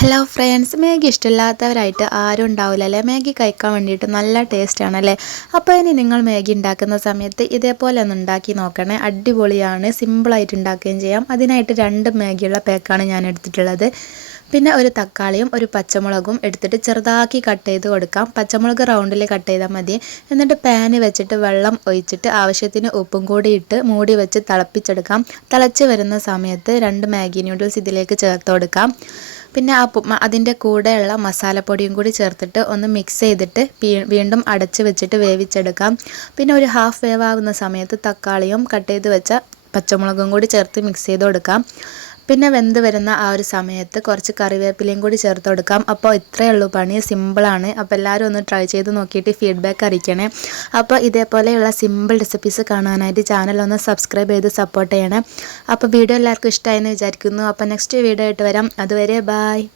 Hello friends, Maggi ഇഷ്ടമില്ലാത്തവരായിട്ട് ആരും ഉണ്ടാവില്ലല്ലേ. Maggi കഴിക്കാൻ വേണ്ടിയിട്ട് നല്ല ടേസ്റ്റ് ആണല്ലേ. അപ്പോൾ ഇനി നിങ്ങൾ മാഗി ഉണ്ടാക്കുന്ന സമയത്ത് ഇതേപോലെ ഒന്ന് ഉണ്ടാക്കി നോക്കണേ. അടിപൊളിയാണ്, സിമ്പിളായിട്ട് ഉണ്ടാക്കുകയും ചെയ്യാം. അതിനായിട്ട് 2 മാഗിയുള്ള പാക്കാണ് ഞാൻ എടുത്തിട്ടുള്ളത്. പിന്നെ ഒരു തക്കാളിയും ഒരു പച്ചമുളകും എടുത്തിട്ട് ചെറുതാക്കി കട്ട് ചെയ്ത് കൊടുക്കാം. പച്ചമുളക് റൗണ്ടിൽ കട്ട് ചെയ്താൽ മതി. എന്നിട്ട് പാന് വെച്ചിട്ട് വെള്ളം ഒഴിച്ചിട്ട് ആവശ്യത്തിന് ഉപ്പും കൂടി ഇട്ട് മൂടി വെച്ച് തിളപ്പിച്ചെടുക്കാം. തിളച്ച് വരുന്ന സമയത്ത് 2 മാഗി നൂഡിൽസ് ഇതിലേക്ക് ചേർത്ത് കൊടുക്കാം. പിന്നെ അതിൻ്റെ കൂടെയുള്ള മസാലപ്പൊടിയും കൂടി ചേർത്തിട്ട് ഒന്ന് മിക്സ് ചെയ്തിട്ട് വീണ്ടും അടച്ച് വെച്ചിട്ട് വേവിച്ചെടുക്കാം. പിന്നെ ഒരു ഹാഫ് വേവാകുന്ന സമയത്ത് തക്കാളിയും കട്ട് ചെയ്ത് വെച്ച പച്ചമുളകും കൂടി ചേർത്ത് മിക്സ് ചെയ്ത് കൊടുക്കാം. പിന്നെ വെന്ത് വരുന്ന ആ ഒരു സമയത്ത് കുറച്ച് കറിവേപ്പിലയും കൂടി ചേർത്ത് കൊടുക്കാം. അപ്പോൾ ഇത്രയേ ഉള്ളൂ പണി, സിമ്പിളാണ്. അപ്പോൾ എല്ലാവരും ഒന്ന് ട്രൈ ചെയ്ത് നോക്കിയിട്ട് ഫീഡ്ബാക്ക് അറിയിക്കണേ. അപ്പോൾ ഇതേപോലെയുള്ള സിമ്പിൾ റെസിപ്പീസ് കാണാനായിട്ട് ചാനൽ ഒന്ന് സബ്സ്ക്രൈബ് ചെയ്ത് സപ്പോർട്ട് ചെയ്യണേ. അപ്പോൾ വീഡിയോ എല്ലാവർക്കും ഇഷ്ടമായെന്ന് വിചാരിക്കുന്നു. അപ്പോൾ നെക്സ്റ്റ് വീഡിയോ ആയിട്ട് വരാം. അതുവരെ ബായ്.